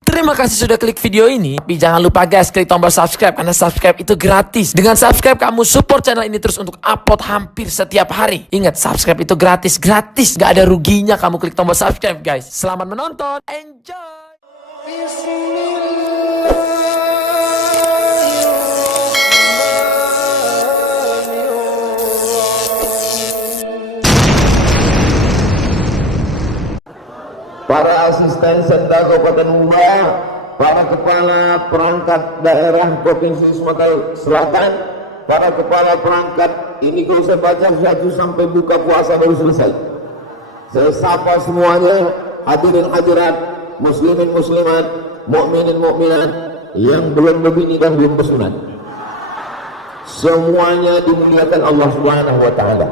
Terima kasih sudah klik video ini. Tapi jangan lupa guys, klik tombol subscribe karena subscribe itu gratis. Dengan subscribe kamu support channel ini terus untuk upload hampir setiap hari. Ingat, subscribe itu gratis. Gak ada ruginya kamu klik tombol subscribe guys. Selamat menonton. Enjoy. Para asisten Sentra Kabupaten Muba, para kepala perangkat daerah Provinsi Sumatera Selatan, para kepala perangkat, ini kalau saya baca 1 sampai buka puasa baru selesai. Saya sapa semuanya, hadirin hadirat, muslimin muslimat, mukminin mukminat yang belum berbini dan belum bersunat. Semuanya dimuliakan Allah Subhanahu wa taala.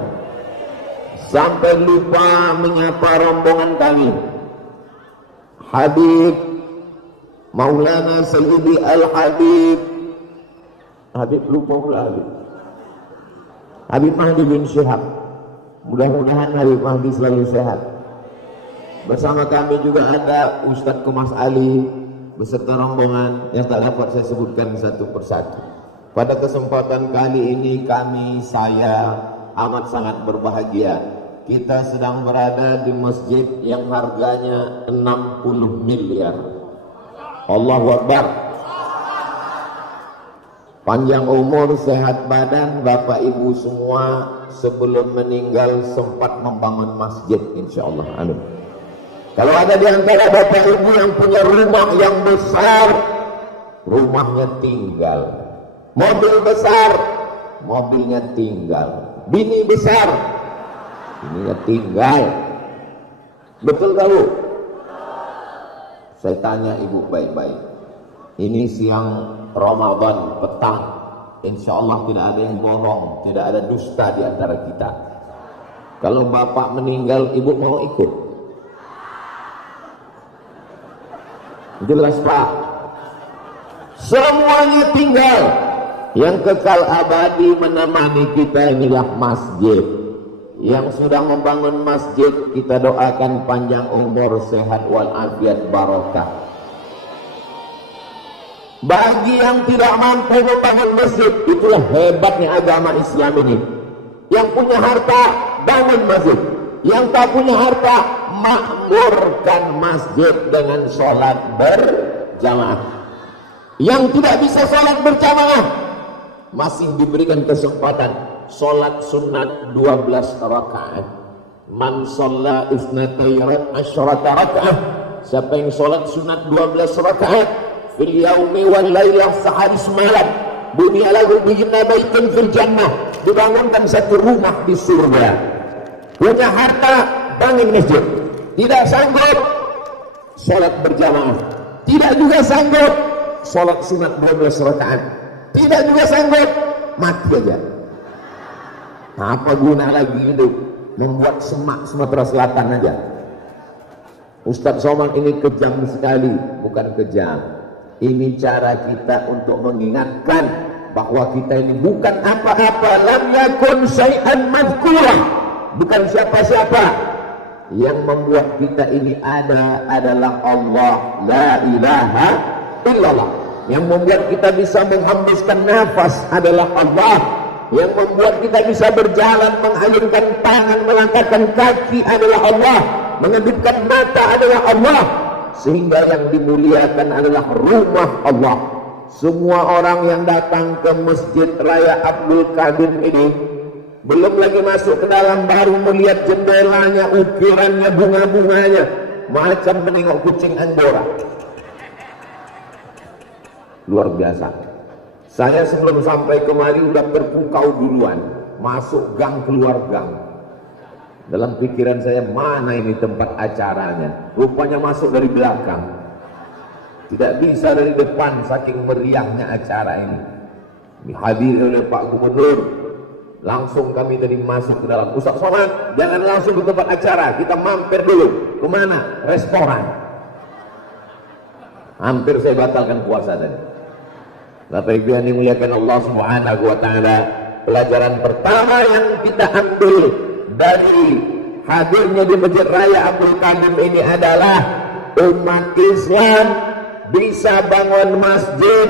Sampai lupa menyapa rombongan kami, Habib Maulana Sayyidi Al-Habib lupa pula Habib Mahdi bin Syihab. Mudah-mudahan Habib Mahdi selalu sehat. Bersama kami juga ada Ustadz Kemas Ali beserta rombongan yang tak dapat saya sebutkan satu persatu. Pada kesempatan kali ini saya amat sangat berbahagia. Kita sedang berada di masjid yang harganya 60 miliar. Allahu Akbar. Panjang umur, sehat badan, Bapak Ibu semua sebelum meninggal sempat membangun masjid, insya Allah. Amin. Kalau ada di antara Bapak Ibu yang punya rumah yang besar, rumahnya tinggal. Mobil besar, mobilnya tinggal. Bini besar, ini tinggal. Betul tahu? Saya tanya ibu baik-baik. Ini siang Ramadan petang, insya Allah tidak ada yang bohong, tidak ada dusta di antara kita. Kalau bapak meninggal, ibu mau ikut? Jelas pak? Semuanya tinggal. Yang kekal abadi menemani kita inilah masjid. Yang sudah membangun masjid, kita doakan panjang umur, sehat walafiat, barokah. Bagi yang tidak mampu membangun masjid, itulah hebatnya agama Islam ini. Yang punya harta, bangun masjid. Yang tak punya harta, makmurkan masjid dengan sholat berjamaah. Yang tidak bisa sholat berjamaah, masih diberikan kesempatan sholat sunat 12 rakaat. Man sholla isnatai asyrata rakaat, siapa yang sholat sunat 12 rakaat fil yaumi wal lailah, sehari semalam, bunya lahu bihinna baitun fil jannah, dibangunkan satu rumah di surga. Punya harta, bangun masjid. Tidak sanggup sholat berjamaah, tidak juga sanggup sholat sunat 12 rakaat, tidak juga sanggup, mati aja. Apa guna lagi hidup? Membuat semak Sumatera Selatan aja. Ustadz Somad ini kejam sekali. Bukan kejam, ini cara kita untuk mengingatkan bahwa kita ini bukan apa-apa. Lam yakun syai'an madhkura, bukan siapa-siapa. Yang membuat kita ini ada adalah Allah, la ilaha illallah. Yang membuat kita bisa menghembuskan nafas adalah Allah. Yang membuat kita bisa berjalan, mengayunkan tangan, melangkahkan kaki adalah Allah. Mengedipkan mata adalah Allah. Sehingga yang dimuliakan adalah rumah Allah. Semua orang yang datang ke Masjid Raya Abdul Qadir ini, belum lagi masuk ke dalam, baru melihat jendelanya, ukirannya, bunga-bunganya, macam menengok kucing Angora. Luar biasa. Saya sebelum sampai kemari udah berpukau duluan, masuk gang keluar gang. Dalam pikiran saya, mana ini tempat acaranya? Rupanya masuk dari belakang. Tidak bisa dari depan, saking meriahnya acara ini. Dihadiri oleh Pak Gubernur. Langsung kami tadi masuk ke dalam. Ustadz Somad, jangan langsung ke tempat acara, kita mampir dulu. Kemana? Restoran. Hampir saya batalkan puasa tadi. Bapak Ibu yang dimuliakan Allah Subhanahu wa taala, pelajaran pertama yang kita ambil dari hadirnya di Masjid Raya Abdul Qadir ini adalah umat Islam bisa bangun masjid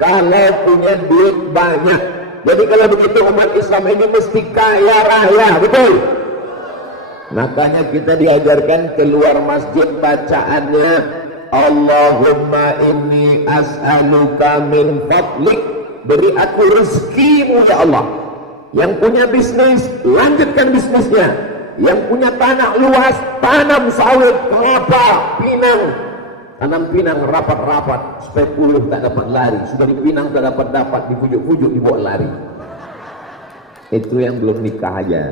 kalau punya duit banyak. Jadi kalau begitu umat Islam ini mesti kaya raya, betul? Makanya kita diajarkan keluar masjid bacaannya Allahumma inni as'aluka min fadlik, beri aku rezekimu ya Allah. Yang punya bisnis, lanjutkan bisnisnya. Yang punya tanah luas, tanam sawit, kelapa, pinang. Tanam pinang rapat-rapat supaya puluh tak dapat lari. Sudah di pinang tak dapat, dipujuk-pujuk dibawa lari. Itu yang belum nikah aja.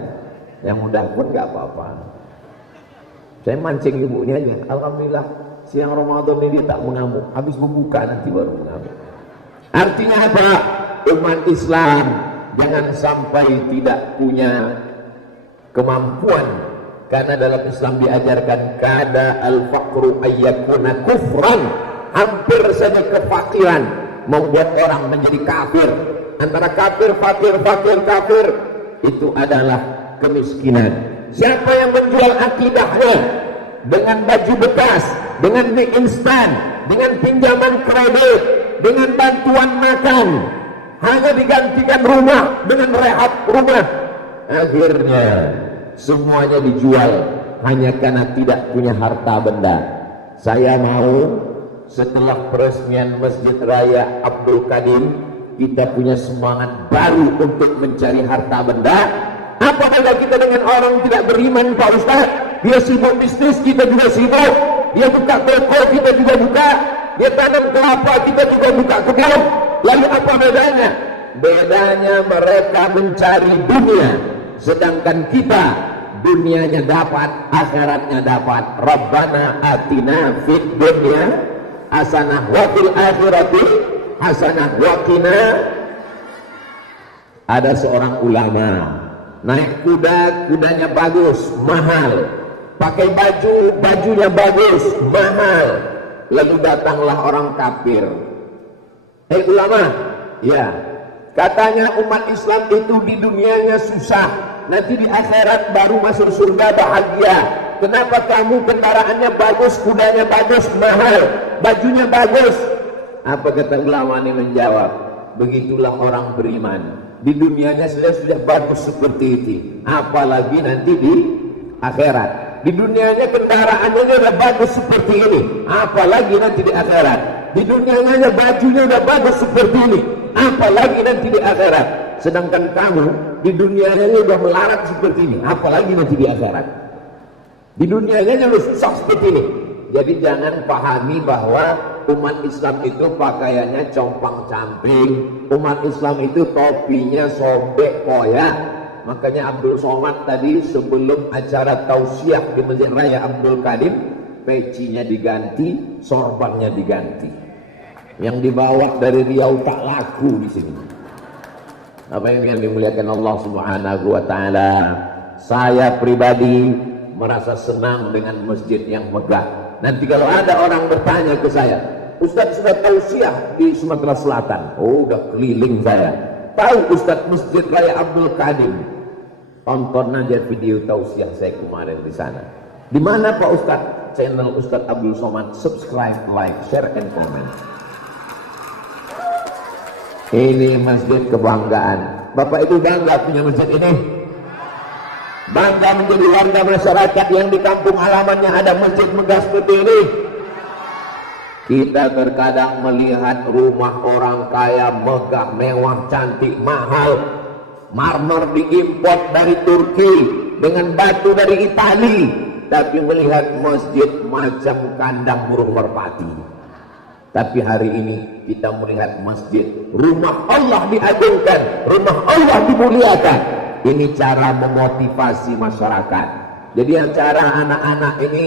Yang udah pun gak apa-apa. Saya mancing ibunya aja. Alhamdulillah siang Ramadan ini dia tak mengamuk. Habis membuka nanti baru mengamuk. Artinya apa? Umat Islam jangan sampai tidak punya kemampuan, karena dalam Islam diajarkan kada al-faqru ayyakuna kufran, hampir saja kefakiran membuat orang menjadi kafir. Antara kafir, fakir, fakir, kafir itu adalah kemiskinan. Siapa yang menjual akidahnya dengan baju bekas, dengan mie instan, dengan pinjaman kredit, dengan bantuan makan, hanya digantikan rumah dengan rehab rumah, akhirnya semuanya dijual hanya karena tidak punya harta benda. Saya mau setelah peresmian Masjid Raya Abdul Qadim kita punya semangat baru untuk mencari harta benda. Apa beda kita dengan orang tidak beriman, Pak Ustaz? Dia sibuk bisnis, kita juga sibuk. Dia buka toko, kita juga buka. Dia tanam kelapa, kita juga buka kebun. Lalu apa bedanya? Bedanya mereka mencari dunia, sedangkan kita dunianya dapat, akhiratnya dapat. Rabbana atina fid dunya hasanah wa fil akhirati hasanah wa qina. Ada seorang ulama naik kuda, kudanya bagus, mahal. Pakai baju, bajunya bagus, mahal. Lalu datanglah orang kafir. Ulama, ya, katanya umat Islam itu di dunianya susah, nanti di akhirat baru masuk surga bahagia. Kenapa kamu kendaraannya bagus, kudanya bagus, mahal, bajunya bagus? Apa kata ulama ini menjawab? Begitulah orang beriman. Di dunianya sudah bagus seperti itu, apalagi nanti di akhirat. Di dunianya kendaraannya sudah bagus seperti ini, apalagi nanti di akhirat. Di dunianya bajunya sudah bagus seperti ini, apalagi nanti di akhirat. Sedangkan kamu di dunianya sudah melarat seperti ini, apalagi nanti di akhirat. Di dunianya sudah susah seperti ini. Jadi jangan pahami bahwa umat Islam itu pakaiannya compang-camping, umat Islam itu topinya sobek koyak. Makanya Abdul Somad tadi sebelum acara tausiah di Masjid Raya Abdul Qadim, pecinya diganti, sorbannya diganti. Yang dibawa dari Riau tak laku di sini. Apa yang dimuliakan Allah Subhanahu wa taala? Saya pribadi merasa senang dengan masjid yang megah. Nanti kalau ada orang bertanya ke saya, Ustaz sudah tausiah di Sumatera Selatan? Oh, udah keliling saya. Tahu Ustaz Masjid Raya Abdul Qadim? Tonton aja video tausiah saya kemarin di sana. Di mana Pak Ustaz? Channel Ustaz Abdul Somad. Subscribe, like, share, and comment. Ini masjid kebanggaan. Bapak Ibu bangga punya masjid ini. Bangga menjadi warga masyarakat yang di kampung halamannya ada masjid megah seperti ini. Kita terkadang melihat rumah orang kaya megah, mewah, cantik, mahal. Marmer diimpor dari Turki dengan batu dari Itali. Tapi melihat masjid macam kandang burung merpati. Tapi hari ini kita melihat masjid, rumah Allah diagungkan, rumah Allah dimuliakan. Ini cara memotivasi masyarakat. Jadi yang cara anak-anak ini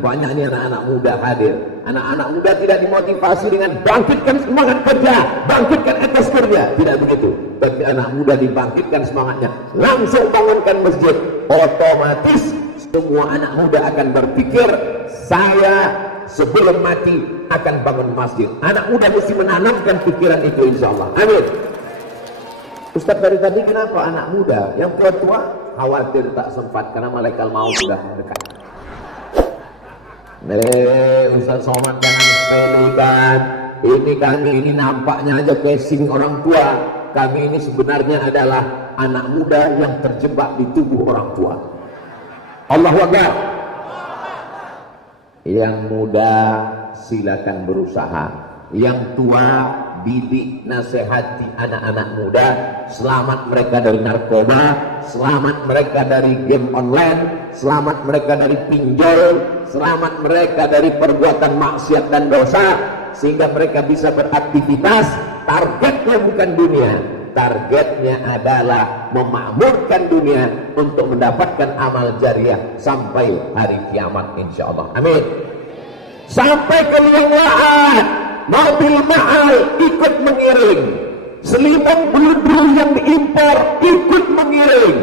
banyak nih anak-anak muda hadir. Anak-anak muda tidak dimotivasi dengan bangkitkan semangat kerja, bangkitkan etos kerja, tidak begitu. Tapi anak muda dibangkitkan semangatnya, langsung bangunkan masjid. Otomatis semua anak muda akan berpikir, saya sebelum mati akan bangun masjid. Anak muda mesti menanamkan pikiran itu, insya Allah. Amin. Ustaz dari tadi kenapa anak muda? Yang tua-tua khawatir tak sempat karena malaikat maut sudah dekat. Ustaz Somad jangan sepelekan. Ini kami ini nampaknya aja casing orang tua. Kami ini sebenarnya adalah anak muda yang terjebak di tubuh orang tua. Allahu Akbar. Yang muda silakan berusaha. Yang tua didik nasihati anak-anak muda, selamat mereka dari narkoba, selamat mereka dari game online, selamat mereka dari pinjol, selamat mereka dari perbuatan maksiat dan dosa, sehingga mereka bisa beraktivitas. Targetnya bukan dunia, targetnya adalah memakmurkan dunia untuk mendapatkan amal jariah sampai hari kiamat insyaallah. Amin. Sampai ke liang lahat, mobil mahal ikut mengiring, selimut bulu-bulu yang diimpor ikut mengiring,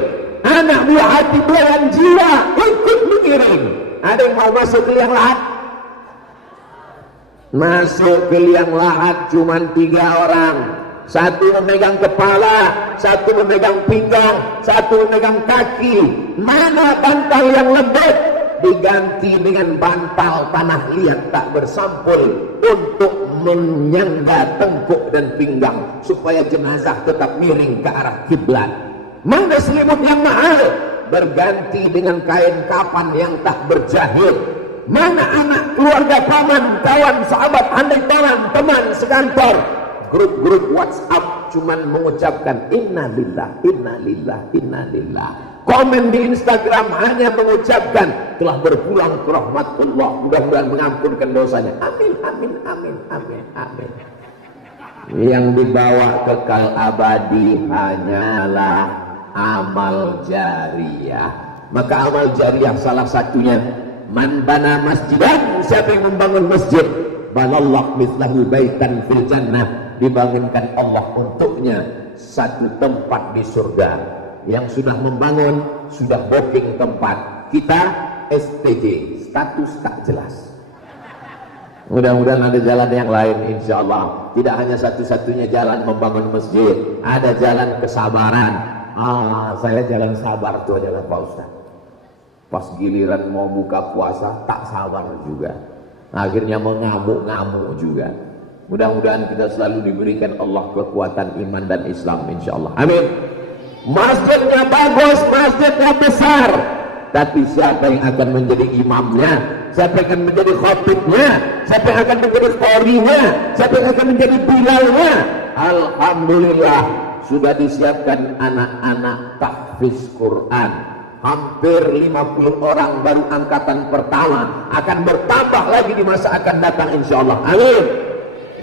anak buah hati belayan jiwa ikut mengiring. Ada yang mau masuk ke liang lahat? Masuk ke liang lahat cuma 3 orang. Satu memegang kepala, satu memegang pinggang, satu memegang kaki. Mana bantal yang lembut? Diganti dengan bantal tanah liat tak bersampul untuk menyangga tengkuk dan pinggang supaya jenazah tetap miring ke arah kiblat. Mana selimut yang mahal? Berganti dengan kain kapan yang tak berjahit. Mana anak, keluarga, paman, kawan, sahabat, andai kawan, teman sekantor, grup-grup WhatsApp cuman mengucapkan innalillah, innalillah, innalillah. Komen di Instagram hanya mengucapkan telah berpulang ke rahmatullah, mudah-mudahan mengampunkan dosanya. Amin, amin, amin, amin, amin. Yang dibawa kekal abadi hanyalah amal jariah. Maka amal jariah salah satunya man bana masjidan, siapa yang membangun masjid, banallah mislahu baitan fil jannah, dibangunkan Allah untuknya satu tempat di surga. Yang sudah membangun sudah booking tempat, kita STJ, status tak jelas. Mudah-mudahan ada jalan yang lain insyaallah. Tidak hanya satu-satunya jalan membangun masjid, ada jalan kesabaran. Saya jalan sabar itu adalah Pak Ustaz. Pas giliran mau buka puasa tak sabar juga, akhirnya mengamuk-ngamuk juga. Mudah-mudahan kita selalu diberikan Allah kekuatan iman dan Islam insyaallah. Amin. Masjidnya bagus, masjidnya besar, tapi siapa yang akan menjadi imamnya, siapa yang akan menjadi khatibnya, siapa yang akan menjadi qarinya, siapa yang akan menjadi bilalnya? Alhamdulillah sudah disiapkan anak-anak tahfiz Quran. Hampir 50 orang baru angkatan pertama, akan bertambah lagi di masa akan datang insyaallah. Amin.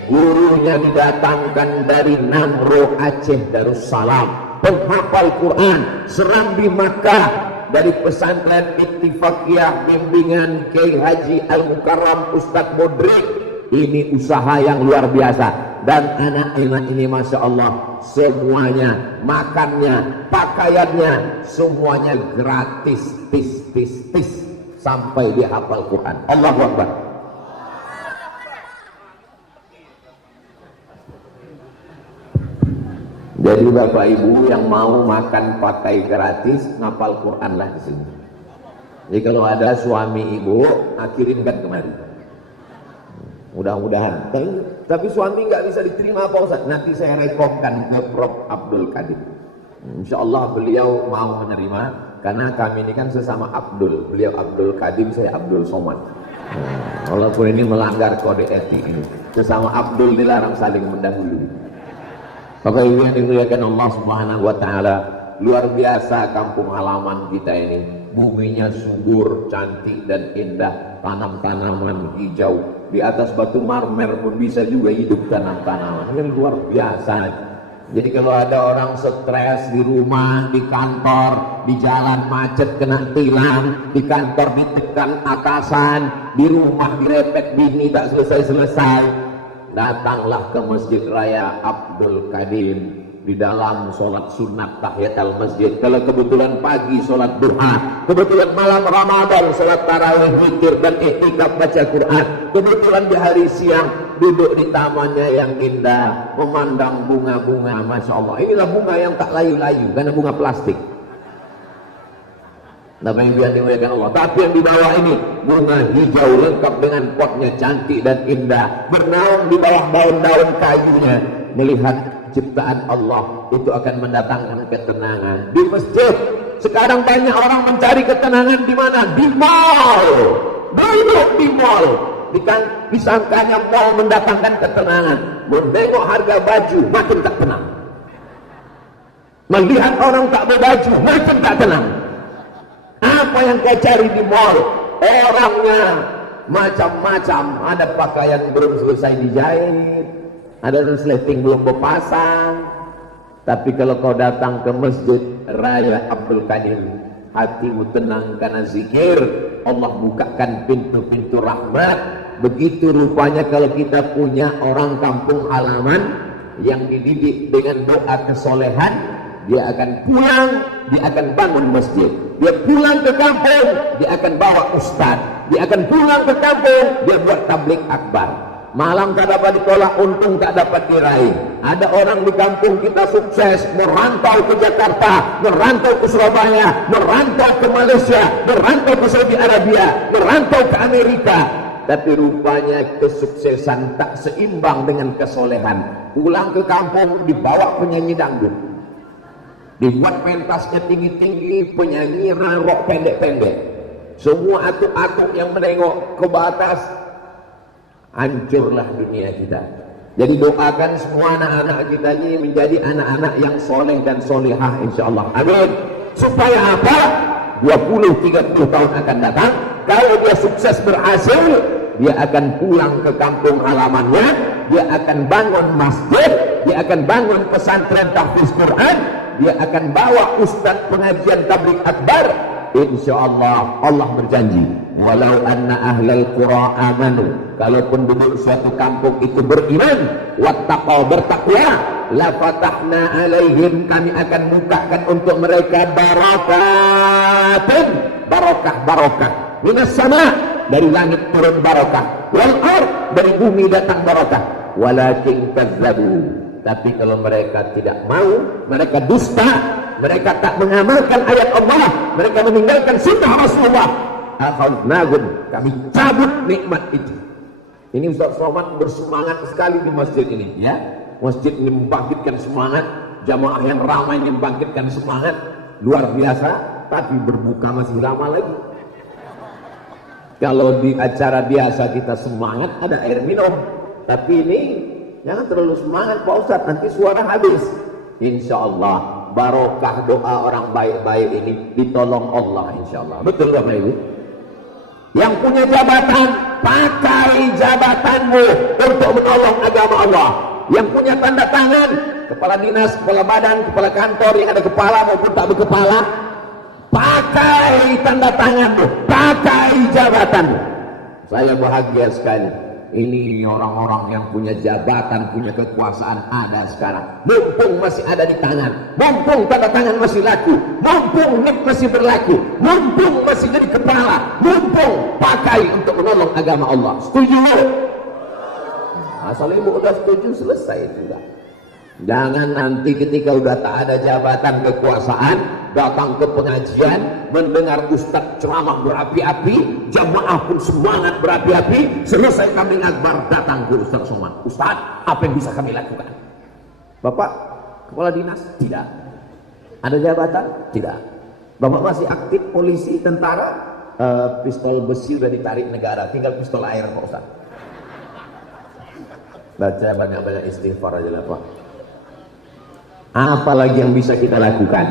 Gurunya didatangkan dari Namro Aceh Darussalam, penghafal Quran, Serambi Makkah, dari pesantren Ittifaqiyah bimbingan Kiai Haji Al-Mukarram Ustadz Modrik. Ini usaha yang luar biasa. Dan anak-anak ini Masya Allah, semuanya, makannya, pakaiannya, semuanya gratis, tis, sampai dia hafal Quran. Allahu Akbar. Jadi Bapak Ibu yang mau makan pakai gratis, ngapal Quran lah di sini. Jadi kalau ada suami ibu, kirimkan kemari. Mudah-mudahan. Tapi suami nggak bisa diterima Pak Ustaz. Nanti saya rekomkan ke Prof Abdul Kadim. Insya Allah beliau mau menerima, karena kami ini kan sesama Abdul. Beliau Abdul Kadim, saya Abdul Somad. Walaupun ini melanggar kode etik ini, sesama Abdul dilarang saling mendahului. Bapak Ibu yang dimuliakan Allah Subhanahu wa taala, luar biasa kampung halaman kita ini. Buminya subur, cantik dan indah, tanam-tanaman hijau. Di atas batu marmer pun bisa juga hidup tanam-tanaman. Ini luar biasa. Jadi kalau ada orang stres di rumah, di kantor, di jalan macet kena tilang, di kantor ditekan atasan, di rumah direpek bini tak selesai-selesai, datanglah ke Masjid Raya Abdul Kadim. Di dalam sholat sunat tahiyatul masjid, kalau kebetulan pagi sholat duha, kebetulan malam Ramadan sholat tarawih, zikir dan i'tikaf baca Quran, kebetulan di hari siang duduk di tamannya yang indah, memandang bunga-bunga. Masya Allah, inilah bunga yang tak layu-layu karena bunga plastik. Bapak Ibu yang dimuliakan Allah. Tapi yang di bawah ini bunga hijau lengkap dengan potnya cantik dan indah, bernaung di bawah daun-daun kayunya, melihat ciptaan Allah itu akan mendatangkan ketenangan. Di masjid sekarang banyak orang mencari ketenangan di mana? Di mall. Duduk di mall. Disangkanya mall mendatangkan ketenangan. Menengok harga baju makin tak tenang. Melihat orang tak berbaju makin tak tenang. Apa yang kau cari di mall? Orangnya macam-macam. Ada pakaian belum selesai dijahit, ada resleting belum berpasang. Tapi kalau kau datang ke masjid Raya Abdul Qadir, hatimu tenang karena zikir. Allah bukakan pintu-pintu rahmat. Begitu rupanya kalau kita punya orang kampung halaman yang dididik dengan doa kesolehan, dia akan pulang, dia akan bangun masjid. Dia pulang ke kampung, dia akan bawa ustaz. Dia akan pulang ke kampung, dia buat tablik akbar. Malam tak dapat ditolak, untung tak dapat diraih. Ada orang di kampung kita sukses, merantau ke Jakarta, merantau ke Surabaya, merantau ke Malaysia, merantau ke Saudi Arabia, merantau ke Amerika. Tapi rupanya kesuksesan tak seimbang dengan kesolehan. Pulang ke kampung dibawa penyanyi dangdut, dibuat pentasnya tinggi-tinggi, penyanyi rok pendek-pendek. Semua atuk-atuk yang menengok ke batas, hancurlah dunia kita. Jadi doakan semua anak-anak kita ini menjadi anak-anak yang soleh dan solehah insyaallah. Amin. Supaya apa? 20-30 tahun akan datang, kalau dia sukses berhasil, dia akan pulang ke kampung halamannya, dia akan bangun masjid, dia akan bangun pesantren tahfiz Quran, dia akan bawa ustaz pengajian tabligh akbar. Insyaallah Allah berjanji, walau anna ahlal qura amanu, kalau penduduk suatu kampung itu beriman, wattaqau, bertakwa, la fatahna alaihim, kami akan bukakan untuk mereka barakatun, barokah minas sama, dari langit turun barokah, wal ard, dari bumi datang barokah, walakin kazzabu, tapi kalau mereka tidak mau, mereka dusta, mereka tak mengamalkan ayat Allah, mereka meninggalkan sunnah Rasulullah, akhadnahum, kami cabut nikmat itu. Ini Ustaz Somad bersemangat sekali di masjid ini, ya. Masjid ini membangkitkan semangat, jamaah yang ramai ini membangkitkan semangat luar biasa. Tapi berbuka masih lama lagi. Kalau di acara biasa kita semangat, ada air minum. Tapi ini jangan terlalu semangat Pak Ustaz, nanti suara habis. Insya Allah barokah doa orang baik-baik ini ditolong Allah insya Allah. Betul Bapak Ibu? Yang punya jabatan, pakai jabatanmu untuk menolong agama Allah. Yang punya tanda tangan, kepala dinas, kepala badan, kepala kantor yang ada kepala maupun tak berkepala, pakai tanda tanganmu, pakai jabatanmu. Saya bahagia sekali. Ini orang-orang yang punya jabatan, punya kekuasaan ada sekarang. Mumpung masih ada di tangan, mumpung tanda tangan masih laku, mumpung nik masih berlaku, mumpung masih jadi kepala, mumpung pakai untuk menolong agama Allah. Setuju? Asal ibu udah setuju, selesai sudah. Jangan nanti ketika udah tak ada jabatan kekuasaan, datang ke pengajian, mendengar ustaz ceramah berapi-api, jamaah pun semangat berapi-api, selesai kambing akbar datang ke Ustaz Somad. Ustaz, apa yang bisa kami lakukan? Bapak kepala dinas? Tidak. Ada jabatan? Tidak. Bapak masih aktif polisi, tentara? Pistol besi udah ditarik negara, tinggal pistol air Pak Ustaz. Baca banyak-banyak istighfar aja lah Pak. Apalagi yang bisa kita lakukan?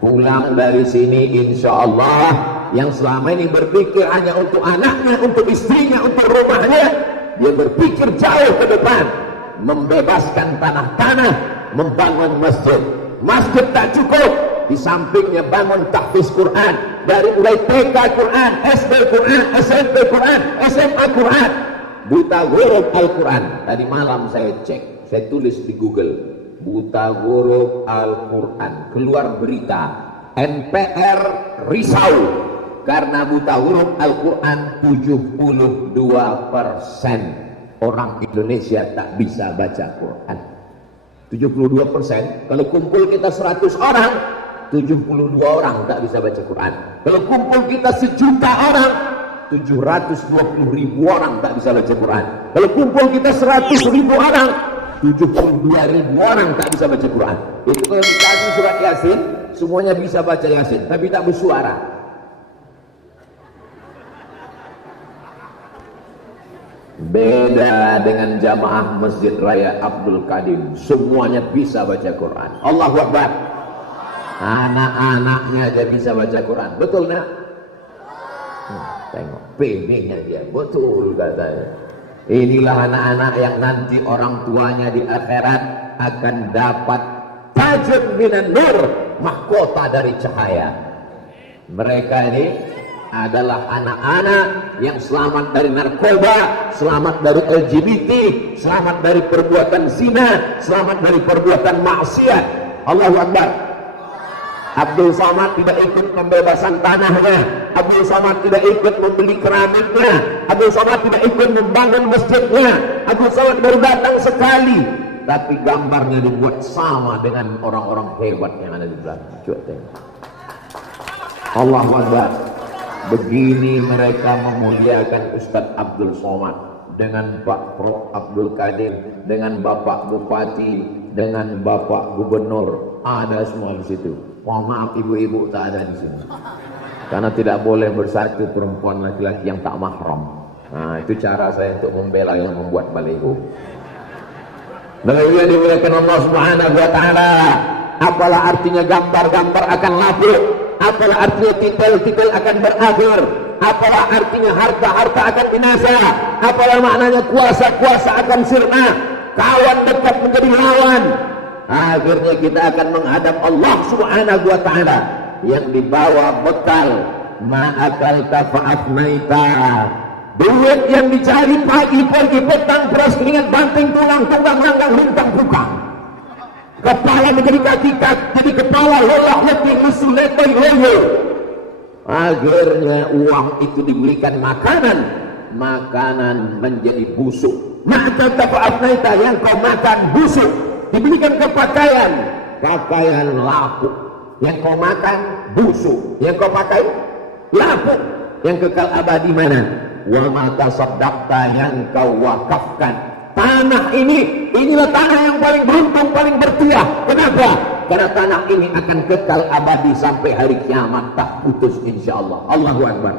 Pulang dari sini insya Allah, yang selama ini berpikir hanya untuk anaknya, untuk istrinya, untuk rumahnya, dia berpikir jauh ke depan, membebaskan tanah-tanah, membangun masjid. Masjid tak cukup, di sampingnya bangun tahfiz Quran, dari mulai TK Quran, SD Quran, SMP Quran, SMA Quran, buta huruf Al-Quran. Tadi malam saya cek, saya tulis di Google, buta huruf Al-Quran, keluar berita NPR risau karena buta huruf Al-Quran 72% orang Indonesia tak bisa baca Quran. 72%. Kalau kumpul kita 100 orang, 72 orang tak bisa baca Quran. Kalau kumpul kita 1 juta orang, 720.000 orang tak bisa baca Quran. Kalau kumpul kita 100.000 orang, 72.000 orang tak bisa baca Quran. Itu kalau dikasih surat Yasin, semuanya bisa baca Yasin, tapi tak bersuara. Beda dengan jamaah Masjid Raya Abdul Qadim, semuanya bisa baca Quran. Allahu Akbar. Anak-anaknya aja bisa baca Quran. Betul nak? Tengok PD-nya dia, betul katanya. Inilah anak-anak yang nanti orang tuanya di akhirat akan dapat tajud minan nur, mahkota dari cahaya. Mereka ini adalah anak-anak yang selamat dari narkoba, selamat dari LGBT, selamat dari perbuatan zina, selamat dari perbuatan maksiat. Allahu Akbar. Abdul Somad tidak ikut pembebasan tanahnya, Abdul Somad tidak ikut membeli keramiknya, Abdul Somad tidak ikut membangun masjidnya, Abdul Somad baru datang sekali, tapi gambarnya dibuat sama dengan orang-orang hebat yang ada di belakang. Coba tengok. Allahu Akbar. Begini mereka memuliakan Ustadz Abdul Somad dengan Pak Prof Abdul Qadir, dengan Bapak Bupati, dengan Bapak Gubernur, ada semua di situ. Mohon maaf ibu-ibu tak ada di sini, karena tidak boleh bersatu perempuan laki-laki yang tak mahram. Nah, itu cara saya untuk membela yang membuat baliho. Dengan dimuliakan Allah Subhanahu wa taala. Apalah artinya gambar-gambar akan lapuk? Apalah artinya titel-titel akan berakhir? Apalah artinya harta-harta akan binasa? Apalah maknanya kuasa-kuasa akan sirna? Kawan dekat menjadi lawan. Akhirnya kita akan menghadap Allah Subhanahu wa taala yang dibawa bekal ma'akalta fa'afnaita. Duit yang dicari pagi, pergi, petang, beras, keringat, banting, tulang, tunggang, langgang, lintang, bukang. Kepala menjadi kaki, jadi kepala, lelah, letih, lesu, letih, loyo. Akhirnya uang itu dibelikan makanan, makanan menjadi busuk. Ma'akalta fa'afnaita, yang kau makan busuk. Dibelikan ke pakaian, pakaian lapuk. Yang kau makan busuk, yang kau pakai lapuk. Yang kekal abadi mana? Wa ma tasaddaqta, yang kau wakafkan. Tanah ini, inilah tanah yang paling beruntung, paling bertuah. Kenapa? Karena tanah ini akan kekal abadi sampai hari kiamat, tak putus insyaallah. Allahu Akbar.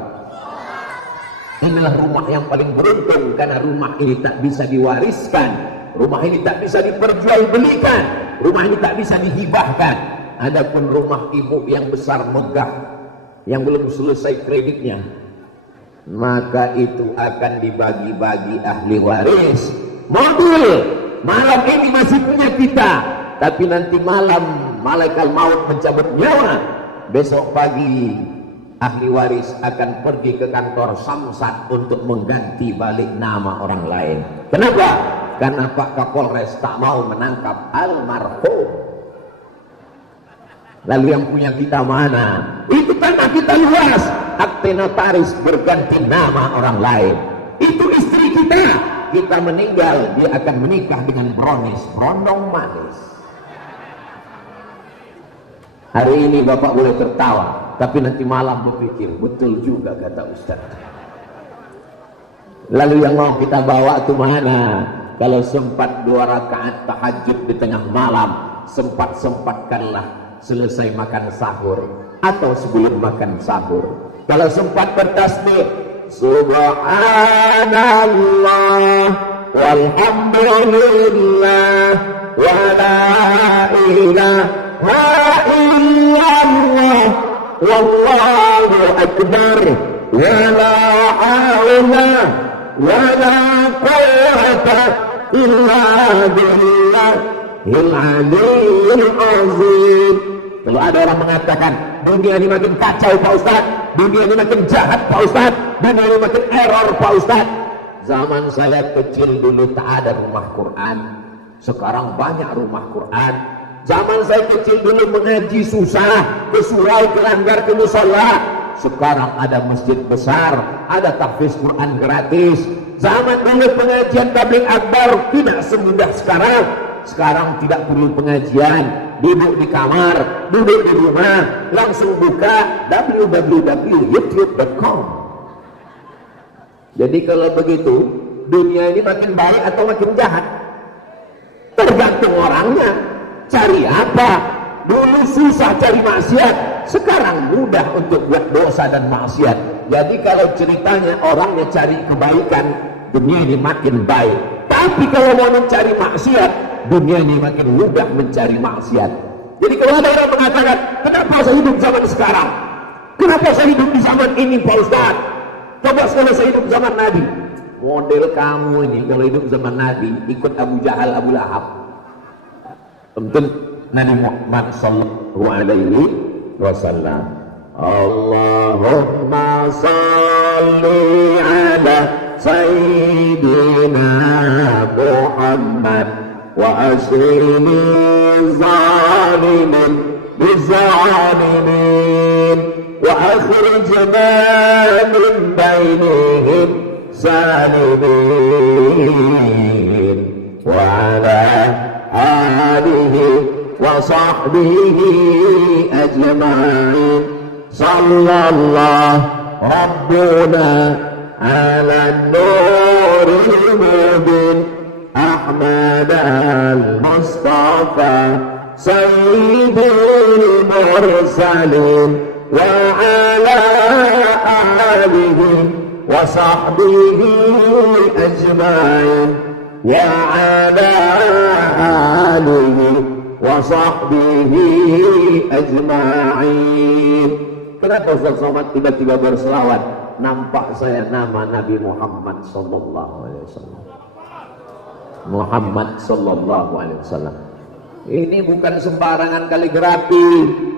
Inilah rumah yang paling beruntung, karena rumah ini tak bisa diwariskan. Rumah ini tak bisa diperjualbelikan, rumah ini tak bisa dihibahkan. Adapun rumah ibu yang besar megah, yang belum selesai kreditnya, maka itu akan dibagi-bagi ahli waris. Mobil malam ini masih punya kita, tapi nanti malam malaikat maut mencabut nyawa. Besok pagi ahli waris akan pergi ke kantor Samsat untuk mengganti balik nama orang lain. Kenapa? Karena Pak Kapolres tak mau menangkap almarhum. Lalu yang punya kita mana? Itu tanah kita luas, akte notaris berganti nama orang lain. Itu istri kita, kita meninggal, dia akan menikah dengan brownies, brondong manis. Hari ini Bapak boleh tertawa, tapi nanti malam berpikir, betul juga kata Ustaz. Lalu yang mau kita bawa itu mana? Kalau sempat 2 rakaat tahajud di tengah malam, sempat-sempatkanlah selesai makan sahur atau sebelum makan sahur. Kalau sempat bertasbih, subhanallah walhamdulillah wa la ilaha illallah wallahu akbar wa la haula wa la quwwata illa billahil aliyyil azim. Kalau ada orang mengatakan dunia ini makin kacau Pak Ustaz, dunia ini makin jahat Pak Ustaz, dunia ini makin error Pak Ustaz. Zaman saya kecil dulu tak ada rumah Quran, sekarang banyak rumah Quran. Zaman saya kecil dulu mengaji susah, ke surau, ke langgar, ke musola. Sekarang ada masjid besar, ada tahfiz Quran gratis. Zaman dulu pengajian tabligh akbar tidak semudah sekarang. Sekarang tidak perlu pengajian, duduk di kamar, duduk di rumah, langsung buka www.youtube.com. Jadi kalau begitu, dunia ini makin baik atau makin jahat? Tergantung orangnya. Cari apa? Dulu susah cari maksiat, sekarang mudah untuk buat dosa dan maksiat. Jadi kalau ceritanya orangnya cari kebaikan, dunia ini makin baik. Tapi kalau mau mencari maksiat, dunia ini makin mudah mencari maksiat. Jadi kalau ada orang mengatakan, kenapa saya hidup zaman sekarang? Kenapa saya hidup di zaman ini, Pak Ustaz? Coba sekali saya hidup zaman Nabi. Model kamu ini kalau hidup zaman Nabi, ikut Abu Jahal, Abu Lahab. Tentu Nabi Muhammad sallallahu alaihi wasallam. Allahumma salli ala Sayyidina Muhammad wa ashrini zalimin bizalimin wa akhrijna min bainihim salimin wa ala alihi wa sahbihi ajma'in. Sallallahu rabbuna ala nuril mubin Ahmad al-Mustafa sayyidil mursalin wa ala alihi wa sahbihi ajma'in ya ala alihi wa sahbihi ajma'in. Kenapa Ustaz Somad tiba-tiba berselawat? Nampak saya nama Nabi Muhammad sallallahu alaihi wasallam. Muhammad sallallahu alaihi wasallam. Ini bukan sembarangan kaligrafi.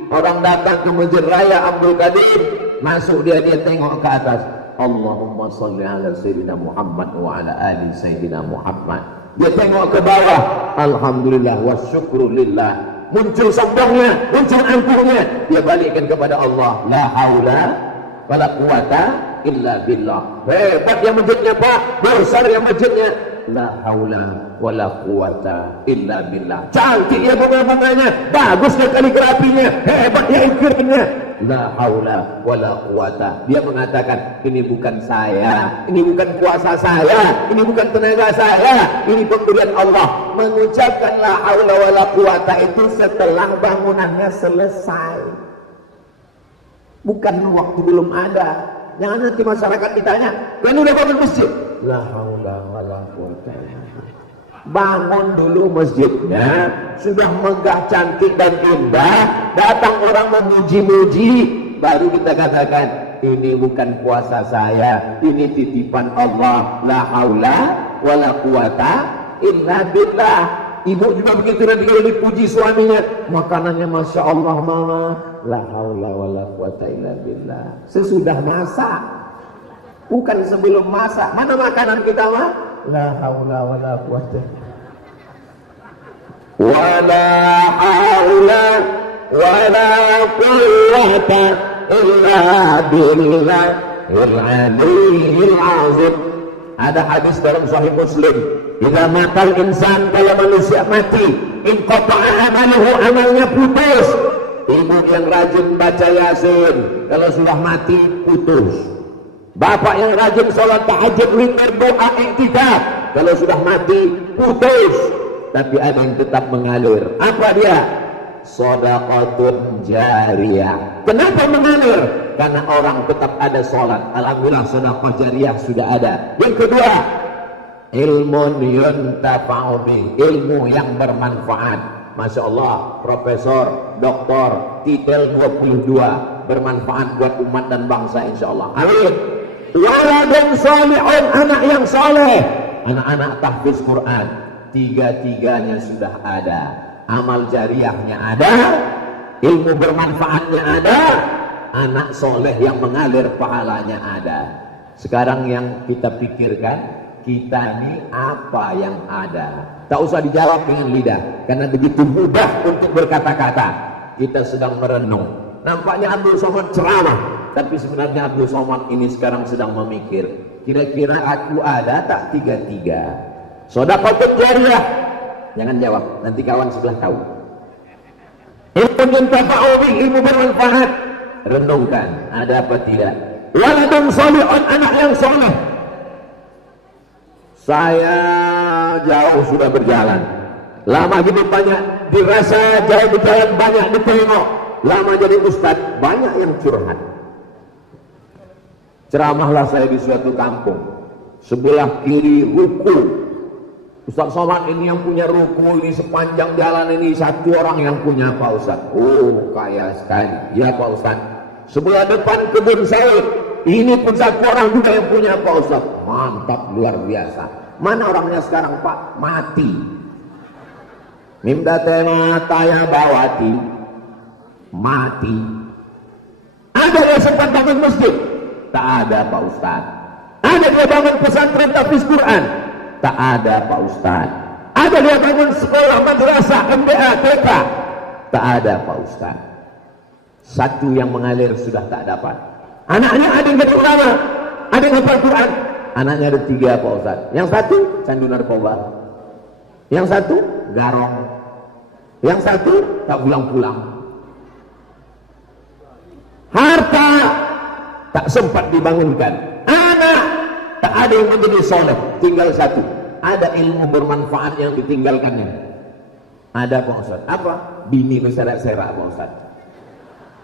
Orang datang ke Masjid Raya Abdul Qadir, masuk dia tengok ke atas. Allahumma sholli ala sayyidina Muhammad wa ala ali sayyidina Muhammad. Dia tengok ke bawah, alhamdulillah wa syukrulillah. Muncul sombongnya, muncul angkuhnya, dia balikkan kepada Allah. La haula wala quwata illa billah. Hebat yang masjidnya Pak, besar yang masjidnya. La haula wala quwata illa billah. Cantik ya bunga-bunganya, bagusnya kaligrafinya, hebat ya ikirnya. La haula wala quwata. Dia mengatakan, ini bukan saya, ini bukan kuasa saya, ini bukan tenaga saya, ini pemberian Allah. Mengucapkan la haula wala quwata itu setelah bangunannya selesai, bukan waktu belum ada. Jangan nanti masyarakat ditanya, kan udah bangun masjid? La haula wala quwata. Bangun dulu masjidnya, sudah megah, cantik dan indah, datang orang memuji-muji, baru kita katakan, ini bukan kuasa saya, ini titipan Allah. La haula wala quwata illa billah. Ibu juga begitu, nanti kalau dipuji suaminya, makanannya Masya Allah mama, la haula wala quwata illa billah. Sesudah masak, bukan sebelum masak. Mana makanan kita mah? La haula wala quwata wala haula wala quwata illa billahil aliyyil azim. Ada hadis dalam Sahih Muslim, jika matal insan, kalau manusia mati, inqata'a amaluhu, amalnya putus. Ibu yang rajin baca Yasin, kalau sudah mati putus. Bapak yang rajin sholat tahajud, witir, doa, iktikaf, kalau sudah mati putus. Tapi ada yang tetap mengalir. Apa dia? Shadaqatun jariyah. Kenapa mengalir? Karena orang tetap ada sholat. Alhamdulillah sedekah jariyah sudah ada. Yang kedua, ilmun yuntafa'u bih, ilmu yang bermanfaat. Masya Allah, profesor, doktor, titel 22, bermanfaat buat umat dan bangsa insya Allah. Amin. Waladun salihun, anak yang saleh, anak-anak tahfiz Quran, tiga-tiganya sudah ada. Amal jariyahnya ada, ilmu bermanfaatnya ada, anak soleh yang mengalir pahalanya ada. Sekarang yang kita pikirkan, kita ini apa yang ada? Tak usah dijawab dengan lidah, karena begitu mudah untuk berkata-kata. Kita sedang merenung. Nampaknya Abdul Somad ceramah, tapi sebenarnya Abdul Somad ini sekarang sedang memikir, kira-kira aku ada tak tiga-tiga? Shadaqatun jariyah. Jangan jawab, nanti kawan sebelah tahu. ilmu yuntafa'u bihi, ilmu bermanfaat. Renungkan, ada apa tidak? Waladun sholihun, anak yang soleh. Saya jauh sudah berjalan, lama hidup banyak dirasa, jauh berjalan banyak ditengok, lama jadi ustad banyak yang curhat. Ceramahlah saya di suatu kampung, sebelah kiri ruku. Ustaz Somad ini yang punya ruku ini, sepanjang jalan ini satu orang yang punya Pak Ustaz. Oh kaya sekali, ya Pak Ustaz. Sebelah depan kebun sawit, ini pun satu orang juga yang punya Pak Ustaz. Mantap, luar biasa. Mana orangnya sekarang Pak? Mati. Mimda tema taya bawati, mati. Ada yang sempat bangun masjid? Tak ada Pak Ustaz. Ada dia bangun pesantren tahfiz Quran? Tak ada Pak Ustaz. Ada dia bangun sekolah madrasah MBA TK? Tak ada Pak Ustaz. Satu yang mengalir sudah tak dapat. Anaknya ada yang jadi ulama, ada yang hafal Quran. Anaknya ada 3 Pak Ustaz. Yang satu candu narkoba, yang satu garong, yang satu tak pulang-pulang. Harta tak sempat dibangunkan. Anak tak ada yang menjadi soleh, tinggal satu. Ada ilmu bermanfaat yang ditinggalkannya. Ada Pak Ustaz. Apa? Bini berserak-serak Pak Ustaz.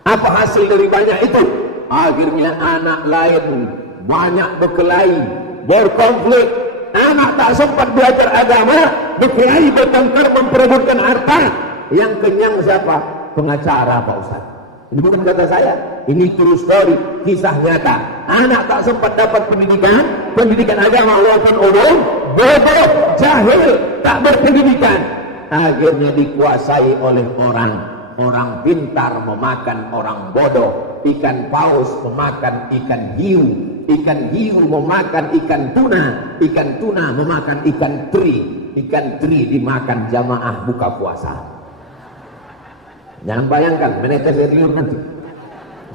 Apa hasil dari banyak itu? Akhirnya anak lain banyak berkelahi, berkonflik. Anak tak sempat belajar agama, berkelahi, bertengkar, memperebutkan harta. Yang kenyang siapa? Pengacara Pak Ustaz. Ini bukan kata saya, ini true story, kisah nyata. Anak tak sempat dapat pendidikan agama walaupun umum, bodoh, jahil, tak berpendidikan. Akhirnya dikuasai oleh orang pintar memakan orang bodoh. Ikan paus memakan ikan hiu, ikan hiu memakan ikan tuna memakan ikan teri dimakan jamaah buka puasa. Jangan bayangkan menetes air liur nanti.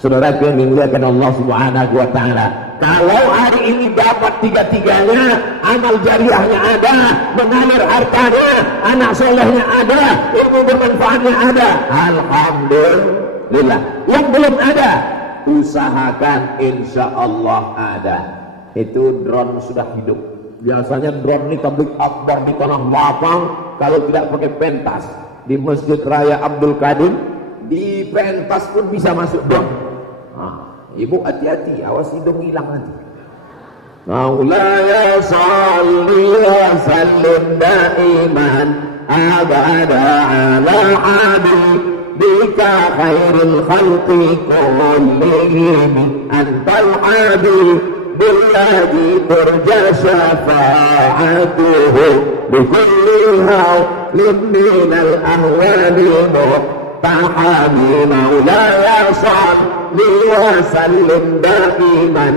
Saudara yang dimuliakan Allah Subhanahu wa taala, kalau hari ini dapat 3-tiganya, amal jariahnya ada, mengalir hartanya, anak solehnya ada, ilmu bermanfaatnya ada, alhamdulillah. Yang belum ada, usahakan, insya Allah ada. Itu drone sudah hidup. Biasanya drone ini tablik akbar di tanah lapang, kalau tidak pakai pentas. Di Masjid Raya Abdul Qadir, di pentas pun bisa masuk drone. Ibu hati-hati, awas hidung hilang nanti. Maulaya salli wa sallim daiman abada ala habibika khairul khalqi kullihim antal habib billadhi turja syafa'atuhu bikulli hawlin minal ahwali muqtahami. Maulaya salli wa sallim daiman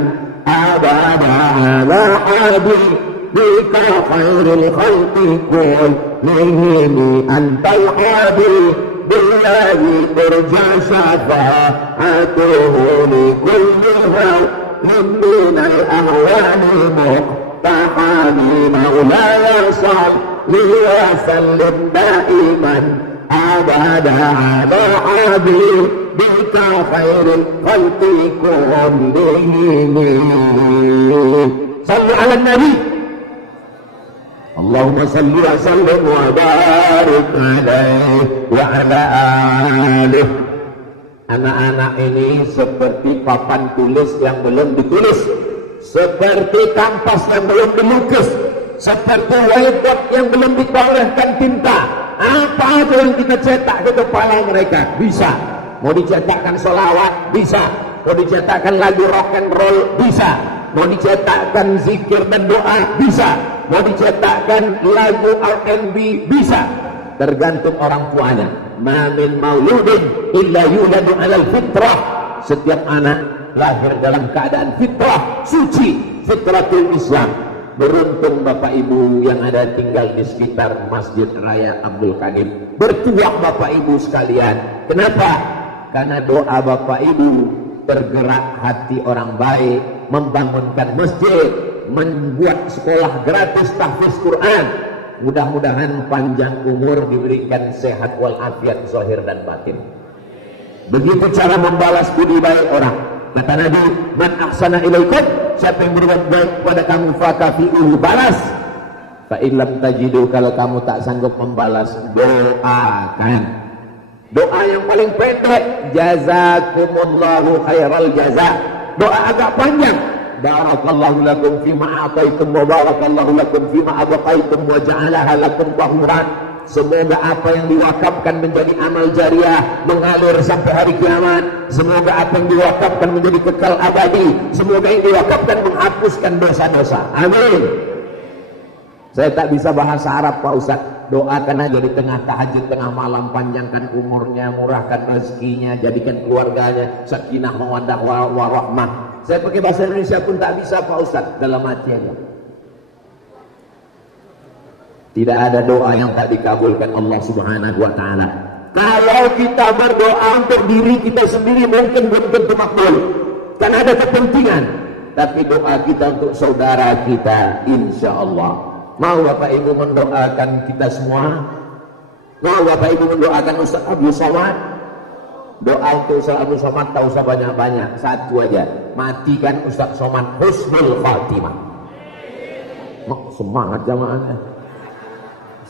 abada ala habibika khairul khalqi kullihim antal habib billadhi turja syafa'atuhu likulli hawlin minal ahwali muqtahami. Maulaya salli wa sallim daiman abada ala habibika khairul khalqi kullihim. Sallu ala nabi. Allahumma salli wa sallim wa barik alaihi wa ala alihi. Anak-anak ini seperti papan tulis yang belum ditulis, seperti kanvas yang belum dilukis, seperti whiteboard yang belum ditolehkan tinta. Apa aja yang kita cetak ke kepala mereka bisa. Mau dicetakkan sholawat bisa, mau dicetakkan lagu rock and roll bisa, mau dicetakkan zikir dan doa bisa, mau dicetakkan lagu R&B bisa, tergantung orang tuanya. Ma min mauludin illa yuladu alal fitrah. Setiap anak lahir dalam keadaan fitrah suci, fitratul Islam. Beruntung Bapak Ibu yang ada tinggal di sekitar Masjid Raya Abdul Qadir. Bertuah Bapak Ibu sekalian. Kenapa? Karena doa Bapak Ibu tergerak hati orang baik, membangunkan masjid, membuat sekolah gratis tahfiz Quran. Mudah-mudahan panjang umur, diberikan sehat walafiat zahir dan batin. Begitu cara membalas budi baik orang. Kata Nabi, man ahsana ilaikum, siapa yang berbuat baik kepada kamu fakafi'uhu, balas. Fa in lam tajidu, kalau kamu tak sanggup membalas, doakan. Doa yang paling pendek, jazakumullahu khairal jaza. Doa agak panjang, barakallahu lakum fima ataitum wa barakallahu lakum fima abqaitum wa ja'alaha lakum tahuran. Semoga apa yang diwakafkan menjadi amal jariah, mengalir sampai hari kiamat. Semoga apa yang diwakafkan menjadi kekal abadi. Semoga yang diwakafkan menghapuskan dosa-dosa. Amin. Saya tak bisa bahasa Arab Pak Ustaz. Doakan aja di tengah tahajud, tengah malam, panjangkan umurnya, murahkan rezekinya, jadikan keluarganya sakinah mawaddah warahmah. Saya pakai bahasa Indonesia pun tak bisa Pak Ustaz, dalam hati aja. Tidak ada doa yang tak dikabulkan Allah Subhanahu wa taala. Kalau kita berdoa untuk diri kita sendiri mungkin belum tentu makbul, kan ada kepentingan. Tapi doa kita untuk saudara kita, insya Allah. Mau Bapak Ibu mendoakan kita semua? Mau Bapak Ibu mendoakan Ustaz Abdul Somad? Doa untuk Ustaz Abdul Somad tak usah banyak-banyak, satu aja, matikan Ustaz Somad husnul khatimah. Semangat jamaahnya.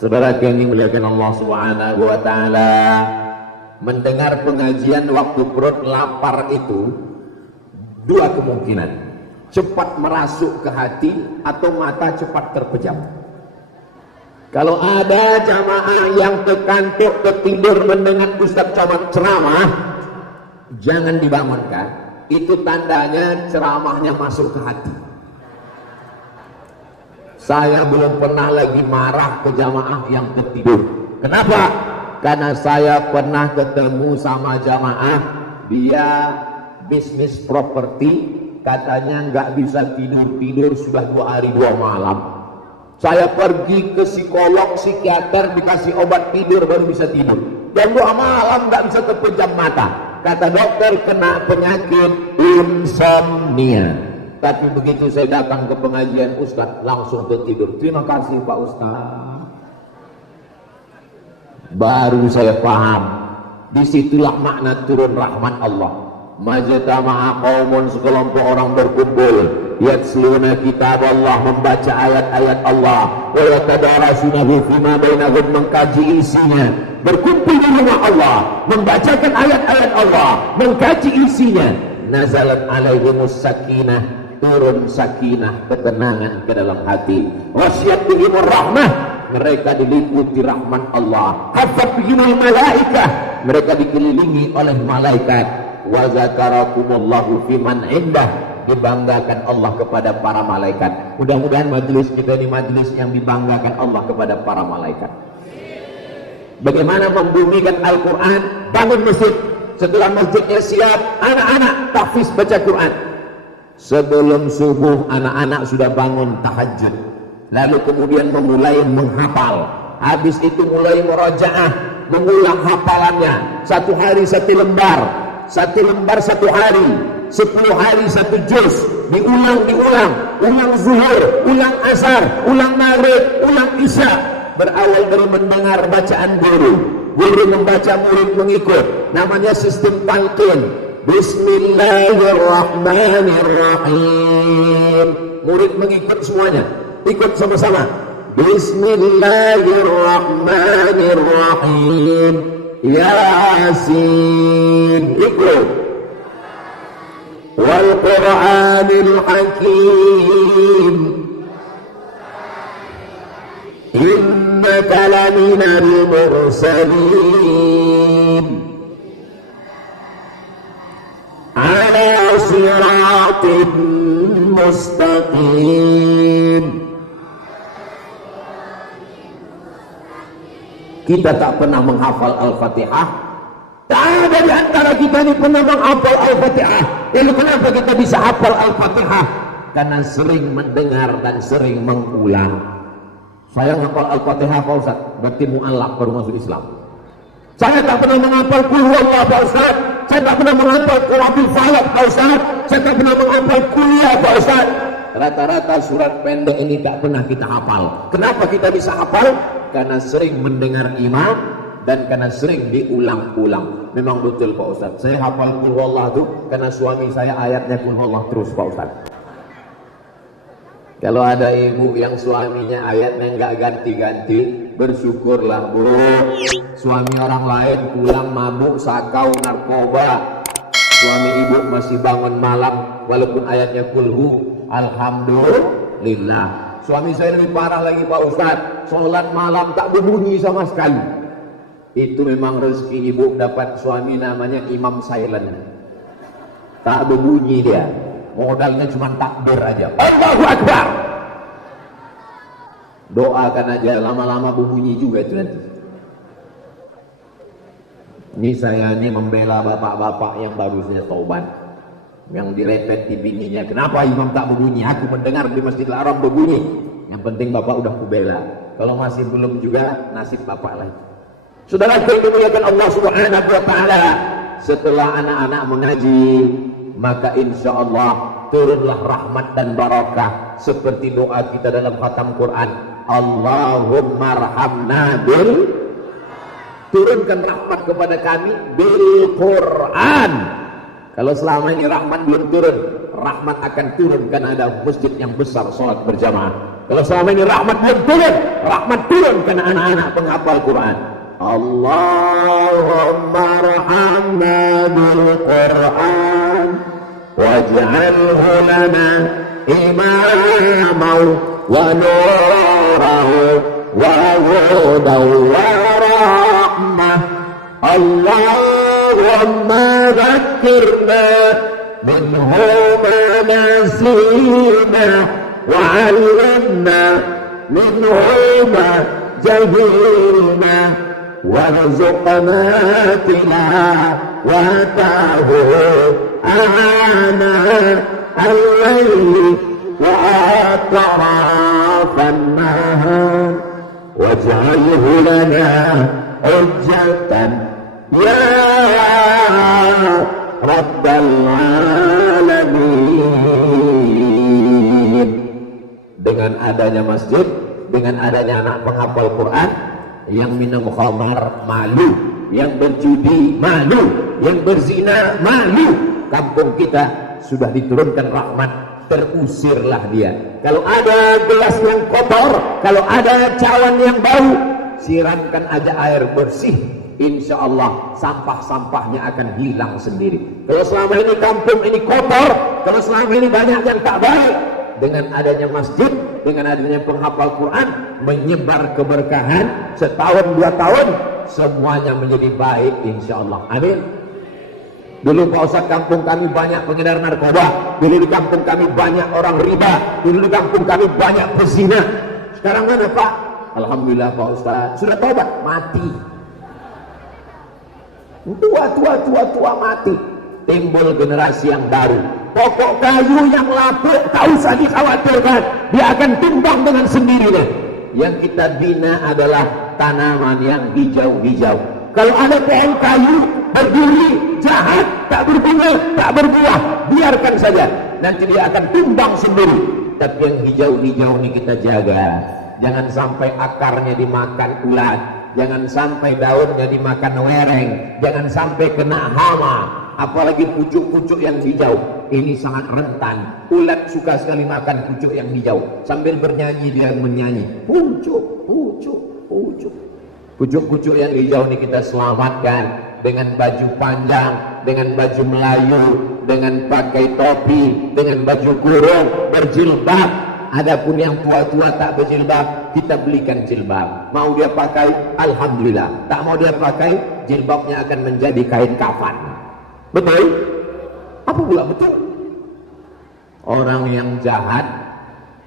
Saudara yang dimuliakan Allah Subhanahu wa taala, mendengar pengajian waktu perut lapar itu dua kemungkinan. Cepat merasuk ke hati atau mata cepat terpejam. Kalau ada jamaah yang terkantuk tertidur mendengar Ustaz Somad ceramah, jangan dibangunkan. Itu tandanya ceramahnya masuk ke hati. Saya belum pernah lagi marah ke jamaah yang tertidur. Kenapa? Karena saya pernah ketemu sama jamaah, dia bisnis properti, katanya nggak bisa tidur sudah 2 hari 2 malam. Saya pergi ke psikolog, psikiater, dikasih obat tidur baru bisa tidur. Dan 2 malam nggak bisa terpejam mata. Kata dokter kena penyakit insomnia. Tapi begitu saya datang ke pengajian Ustaz, langsung tertidur. Terima kasih Pak Ustaz. Baru saya paham. Disitulah makna turun rahmat Allah. Majtama'a qaumun, sekelompok orang berkumpul, yatluna kitab Allah, membaca ayat-ayat Allah, wa yatadarasunahu fima bainahum, mengkaji isinya, berkumpul di rumah Allah, membacakan ayat-ayat Allah, mengkaji isinya. Nazalat alaihimus sakinah, turun sakinah, ketenangan ke dalam hati. Wasyat bihimur rahmah, mereka diliputi rahmat Allah. Hafat bihimul malaikah, mereka dikelilingi oleh malaikat. Wa zakarakumullahu fiman indah, dibanggakan Allah kepada para malaikat. Mudah-mudahan majelis kita ini majelis yang dibanggakan Allah kepada para malaikat. Bagaimana membumikan Al-Quran? Bangun masjid. Setelah masjidnya siap, anak-anak tahfiz baca Quran. Sebelum subuh anak-anak sudah bangun tahajud, lalu kemudian memulai menghafal. Habis itu mulai murajaah, mengulang hafalannya. 1 hari 1 lembar, 1 lembar 1 hari, 10 hari 1 juz, diulang, ulang zuhur, ulang asar, ulang maghrib, ulang isya. Berawal dari mendengar bacaan guru membaca, murid mengikut. Namanya sistem talqin. Bismillahirrahmanirrahim. Murid mengikut semuanya, ikut sama-sama. Bismillahirrahmanirrahim. Yasin, ikut. Wal Qur'anil Hakim, innaka laminal mursalin, ala siratin mustaqim. Kita tak pernah menghafal Al-Fatihah. Tak ada di antara kita ini pernah menghafal Al-Fatihah. Lalu kenapa kita bisa hafal Al-Fatihah? Karena sering mendengar dan sering mengulang. Saya menghafal Al-Fatihah Pak Ustaz, berarti mu'alaf baru masuk Islam. Saya tak pernah menghafal Qul Huwallah Pak Ustaz. Saya tak pernah menghafal Qurabil Falaq Pak Ustaz. Saya tak pernah menghafal kuliah Pak Ustaz. Rata-rata surat pendek ini tak pernah kita hafal. Kenapa kita bisa hafal? Karena sering mendengar imam dan karena sering diulang-ulang. Memang betul Pak Ustaz. Saya hafal Qul Huwallah tuh karena suami saya ayatnya Qul Huwallah terus Pak Ustaz. Kalau ada ibu yang suaminya ayatnya nggak ganti-ganti, bersyukurlah Bu. Suami orang lain pulang mabuk, sakau, narkoba. Suami ibu masih bangun malam walaupun ayatnya kulhu. Alhamdulillah. Suami saya lebih parah lagi Pak Ustaz. Sholat malam tak berbunyi sama sekali. Itu memang rezeki ibu dapat suami namanya Imam Silent. Tak berbunyi dia. Modalnya cuma takbir aja. Allahu Akbar. Doakan aja, lama-lama berbunyi juga itu nanti. Ini saya ini membela bapak-bapak yang baru saja taubat, yang direpet di bininya. Kenapa imam tak berbunyi? Aku mendengar di Masjidil Haram berbunyi. Yang penting bapak udah kubela. Kalau masih belum juga nasib bapak lah. Saudara yang dimuliakan Allah Subhanahu wa taala, setelah anak-anak mengaji, maka insya Allah turunlah rahmat dan barakah seperti doa kita dalam khatam Quran. Allahumma arhamna bil, turunkan rahmat kepada kami bil Quran. Kalau selama ini rahmat belum turun, rahmat akan turun karena ada masjid yang besar salat berjamaah. Kalau selama ini rahmat belum turun, rahmat turun karena anak-anak penghafal Quran. Allahumma arhamna bil Quran waj'alhu lana imaman wa nuran wa hudan wa rahmah. Allahumma dhakkirna minhu ma nasina wa 'allimna minhu ma jahilna warzuqna tilawatahu ana al-layli wa atrafan nahar waj'alhu lana hujjatan ya rabbal alamin. Dengan adanya masjid, dengan adanya anak penghafal Quran, yang minum khamar malu, yang berjudi malu, yang berzina malu, kampung kita sudah diturunkan rahmat, terusirlah dia. Kalau ada gelas yang kotor, kalau ada cawan yang bau, siramkan aja air bersih, insya Allah sampah-sampahnya akan hilang sendiri. Kalau selama ini kampung ini kotor, kalau selama ini banyak yang tak baik, dengan adanya masjid, dengan adanya penghafal Quran, menyebar keberkahan, setahun 2 tahun semuanya menjadi baik insya Allah. Amin. Dulu Pak Ustaz, kampung kami banyak pengedar narkoba, dulu di kampung kami banyak orang riba, dulu di kampung kami banyak pezina. Sekarang mana Pak? Alhamdulillah Pak Ustaz, sudah taubat, mati. Tua mati. Timbul generasi yang baru. Pokok kayu yang lapuk tak usah dikhawatirkan, dia akan tumbang dengan sendirinya. Yang kita bina adalah tanaman yang hijau-hijau. Kalau ada pohon kayu berduri, jahat, tak berbunga, tak berbuah, biarkan saja, nanti dia akan tumbang sendiri. Tapi yang hijau-hijau ini kita jaga. Jangan sampai akarnya dimakan ulat, jangan sampai daunnya dimakan wereng, jangan sampai kena hama. Apalagi pucuk-pucuk yang hijau, ini sangat rentan. Ulat suka sekali makan pucuk yang hijau. Sambil bernyanyi dia menyanyi, pucuk, pucuk, pucuk. Pucuk-pucuk yang hijau ini kita selamatkan dengan baju panjang, dengan baju Melayu, dengan pakai topi, dengan baju kurung, berjilbab. Adapun yang tua-tua tak berjilbab, kita belikan jilbab. Mau dia pakai, alhamdulillah. Tak mau dia pakai, jilbabnya akan menjadi kain kafan. Betul? Apa pula betul? Orang yang jahat,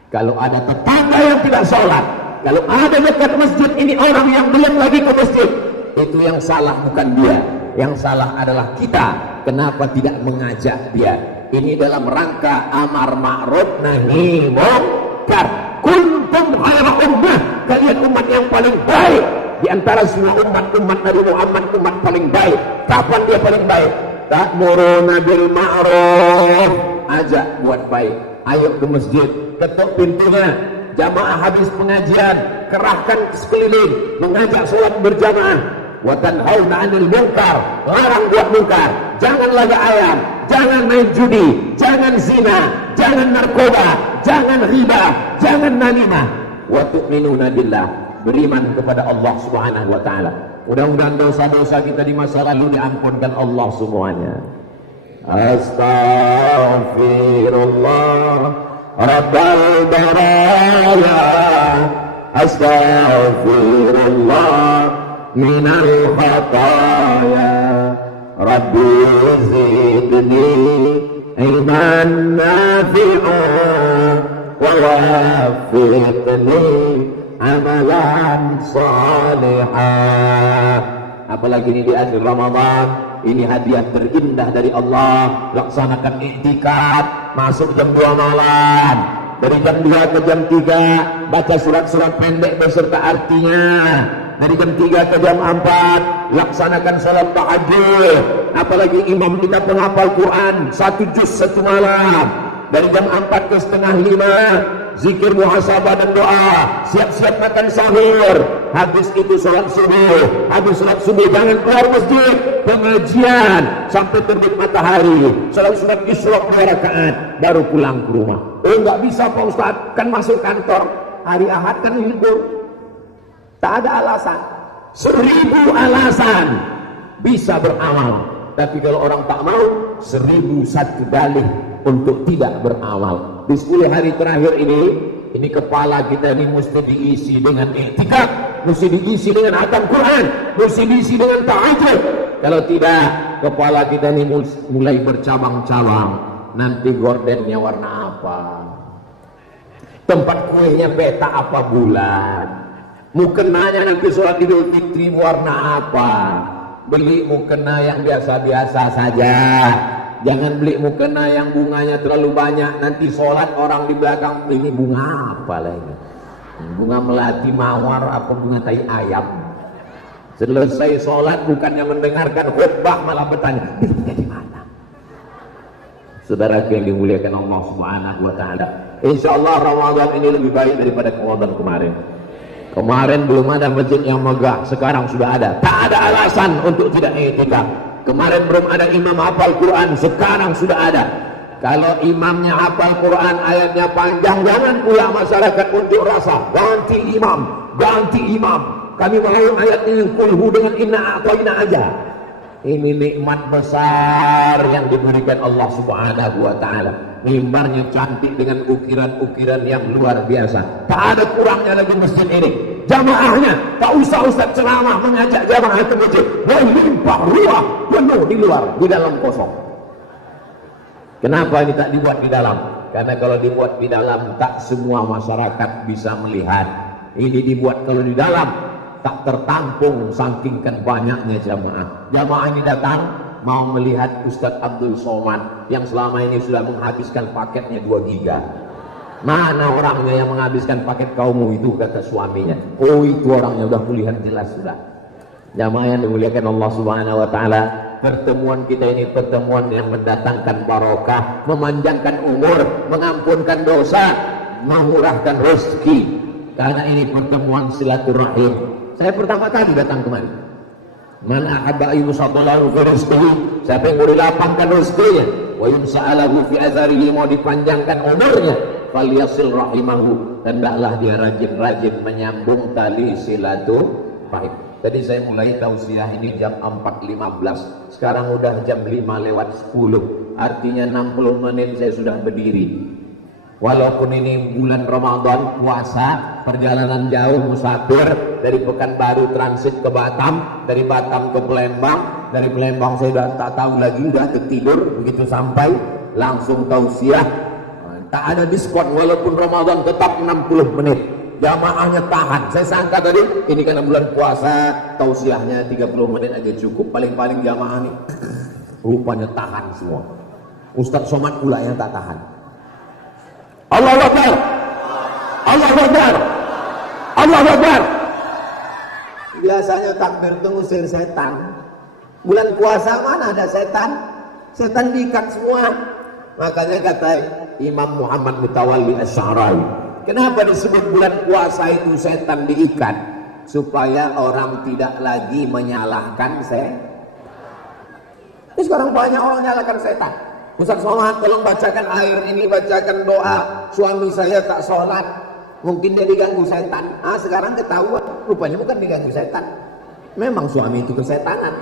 kalau ada tetangga yang tidak sholat, kalau ada dekat masjid ini orang yang belum lagi ke masjid, itu yang salah bukan dia, yang salah adalah kita. Kenapa tidak mengajak dia? Ini dalam rangka amar ma'ruf nahi munkar. Kuntum khairu ummah, kalian umat yang paling baik di antara semua umat Nabi Muhammad, umat paling baik. Kapan dia paling baik? Ta'muruna bil ma'ruf, ajak buat baik. Ayo ke masjid, ketuk pintunya. Jamaah habis pengajian, kerahkan sekeliling, mengajak sholat berjamaah. Wa tanhauna 'anil munkar, larang buat munkar. Jangan laga ayam, jangan main judi, jangan zina, jangan narkoba, jangan riba, jangan namimah. Wa tu'minuna billah, beriman kepada Allah Subhanahu wa taala. Mudah-mudahan dosa-dosa kita di masa lalu diampunkan Allah semuanya. Astaghfirullah Rabbal baraya, astaghfirullah minal khataya, Rabbi zidni ilman nafi'an wa waffiqni amalan salihah. Apalagi ini di akhir Ramadan, ini hadiah terindah dari Allah. Laksanakan iktikaf, masuk jam 2 malam, dari jam 2 ke jam 3 baca surat-surat pendek beserta artinya. Dari jam 3 ke jam 4 laksanakan salat tahajud. Apalagi imam kita penghafal Quran 1 juz 1 malam. Dari jam 4 ke setengah 5 zikir muhasabah dan doa, siap-siap makan sahur. Habis itu sholat subuh. Habis sholat subuh jangan keluar masjid, pengajian sampai terbit matahari. Sholat sunnah isyraq 2 rakaat, baru pulang ke rumah. Enggak bisa Pak Ustaz, kan masuk kantor. Hari Ahad kan libur. Tak ada alasan. 1000 alasan bisa beramal. Tapi kalau orang tak mau, 1001 dalih untuk tidak beramal. Di 10 hari terakhir ini kepala kita ini mesti diisi dengan iktikaf, mesti diisi dengan hatam Quran, mesti diisi dengan tahajud. Kalau tidak, kepala kita ini mulai bercabang-cabang. Nanti gordennya warna apa? Tempat kuenya peta apa bulan? Mukenanya nanti sholat Idul Fitri warna apa? Beli mukena yang biasa-biasa saja. Jangan beli mukena yang bunganya terlalu banyak. Nanti sholat orang di belakang, ini bunga apa lagi? Bunga melati mawar apa bunga tai ayam? Selesai sholat bukannya mendengarkan khutbah malah bertanya, belinya di mana? Saudara yang dimuliakan Allah Subhanahu wa taala. Insyaallah Ramadan ini lebih baik daripada Ramadan kemarin. Kemarin belum ada masjid yang megah, sekarang sudah ada. Tak ada alasan untuk tidak iktikaf. Kemarin belum ada imam hafal Quran, sekarang sudah ada. Kalau imamnya hafal Quran, ayatnya panjang, jangan pula masyarakat unjuk rasa. Ganti imam, ganti imam. Kami mau ayatnya yang kulhu dengan inna a'tayna aja. Ini nikmat besar yang diberikan Allah Subhanahu wa taala. Mimbarnya cantik dengan ukiran-ukiran yang luar biasa. Tak ada kurangnya lagi masjid ini. Jamaahnya tak usah ustaz ceramah mengajak jamaah ke masjid. Melimpah ruah penuh di luar, di dalam kosong. Kenapa ini tak dibuat di dalam? Karena kalau dibuat di dalam tak semua masyarakat bisa melihat. Ini dibuat kalau di dalam tak tertampung saking banyaknya jamaah. Jamaah ini datang mau melihat Ustadz Abdul Somad yang selama ini sudah menghabiskan paketnya 2 giga. Mana orangnya yang menghabiskan paket kaummu itu, kata suaminya. Oh itu orangnya, udah kulihat jelas sudah. Jamaah yang dimuliakan Allah Subhanahu wa taala, pertemuan kita ini pertemuan yang mendatangkan barokah, memanjangkan umur, mengampunkan dosa, memurahkan rezeki. Karena ini pertemuan silaturahim. Saya pertama kali datang kemari. Man ahabba ayyusadallahu fi rizqihi, siapa yang mau dilapangkan rezekinya, wa yumsa'alahu fi azarihi, mau dipanjangkan umurnya, falyasil rahimahu, hendaklah dia rajin-rajin menyambung tali silaturahim. Tadi saya mulai tausiah ini jam 4.15, sekarang udah jam 5:10, artinya 60 menit saya sudah berdiri. Walaupun ini bulan Ramadan, puasa, perjalanan jauh, musafir dari Pekanbaru transit ke Batam, dari Batam ke Palembang, dari Palembang saya sudah tak tahu lagi, sudah tertidur, begitu sampai langsung tausiah. Tak ada diskon, walaupun Ramadan tetap 60 menit. Jamaahnya tahan. Saya sangka tadi ini karena bulan puasa, tausiahnya 30 menit aja cukup, paling-paling jamaah nih. Rupanya tahan semua. Ustadz Somad pula yang tak tahan. Allahu Akbar, Allahu Akbar, Allahu Akbar. Biasanya takbir itu ngusir setan. Bulan puasa mana ada setan? Setan diikat semua. Makanya kata Imam Muhammad Mutawalli Asy'ari. Kenapa disebut bulan puasa itu setan diikat? Supaya orang tidak lagi menyalahkan setan. Ini sekarang banyak orang menyalahkan setan. Ustaz Somad, tolong bacakan air ini, bacakan doa. Suami saya tak sholat, mungkin dia diganggu setan. Sekarang ketahuan, rupanya bukan diganggu setan. Memang suami itu kesetanan.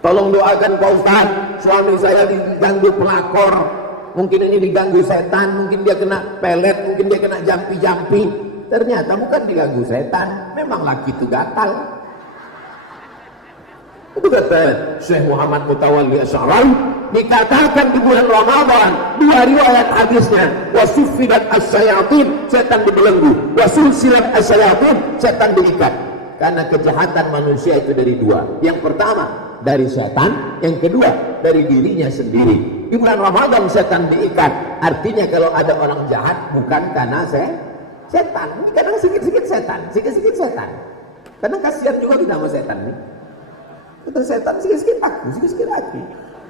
Tolong doakan Pak Ustaz, suami saya diganggu pelakor. Mungkin ini diganggu setan, mungkin dia kena pelet, mungkin dia kena jampi-jampi. Ternyata bukan diganggu setan, memang laki itu gatal. Itu kata Syekh Muhammad Mutawalli Asy'ari, dikatakan di bulan Ramadan, dua riwayat hadisnya, wasuffidat asyayatin, setan dibelenggu, wasulsilat asyayatin, setan diikat. Karena kejahatan manusia itu dari dua. Yang pertama dari setan, yang kedua dari dirinya sendiri. Di bulan Ramadan setan diikat, artinya kalau ada orang jahat bukan karena setan. Ini kadang sedikit-sedikit setan, sedikit-sedikit setan. Kadang kasihan juga kita sama setan nih. Kata setan sikit-sikit aku, sikit-sikit aku.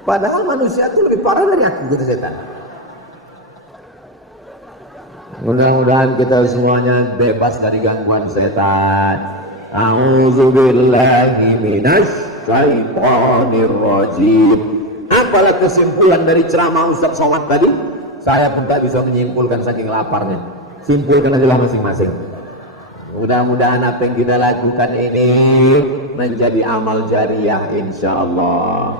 Padahal manusia itu lebih parah dari aku, kata setan. Mudah-mudahan kita semuanya bebas dari gangguan setan. A'udzubillahi minasyaitonir rajim. Apalah kesimpulan dari ceramah Ustaz Somad tadi? Saya pun tak bisa menyimpulkan saking laparnya. Simpulkan aja masing-masing. Mudah-mudahan apa yang kita lakukan ini menjadi amal jariah insyaallah.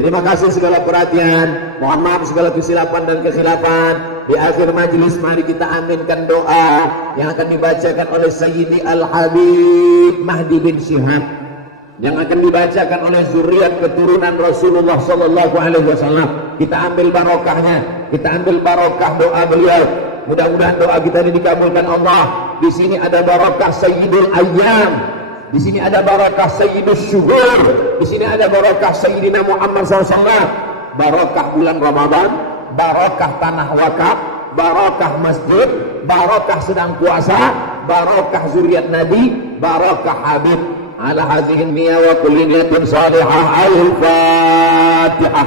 Terima kasih segala perhatian. Mohon maaf segala kesilapan dan kesilapan. Di akhir majelis mari kita aminkan doa yang akan dibacakan oleh Sayyidi Al-Habib Mahdi bin Syihab, yang akan dibacakan oleh zuriat keturunan Rasulullah sallallahu alaihi wasallam. Kita ambil barokahnya, kita ambil barokah doa beliau. Mudah-mudahan doa kita ini dikabulkan Allah. Di sini ada barokah Sayyidul Ayyam, di sini ada barokah Sayyidus Syuhur, di sini ada barokah Sayyidina Muhammad SAW, barokah bulan Ramadan, barokah tanah wakaf, barokah masjid, barokah sedang puasa, barokah zuriat Nabi, barokah Habib. Ala hazihin niyya wa kulli niyatin salihah. Al-Fatihah.